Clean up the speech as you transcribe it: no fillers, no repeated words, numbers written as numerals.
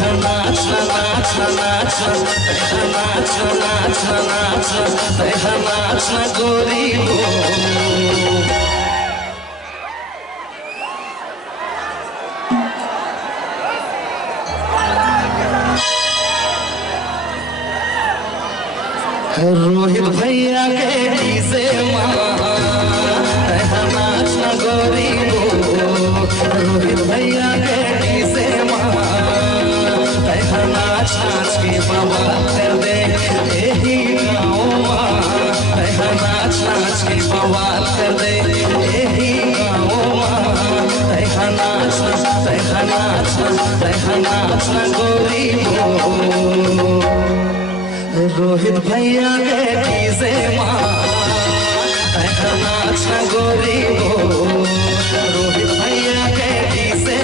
नाच नाच नाच नाच नाच नाच नाच गोरी हो रोहित भैया के डीजे नाच ना गोरी हो रोहित भैया के डीजे नाच नाच के बवाल कर दे यही गाँव नाच नाच के बवाल कर दे यही गाँव नाच नाच ना गोरी हो रोहित भैया के डीजे नाच ना गोरी हो रोहित भैया के डीजे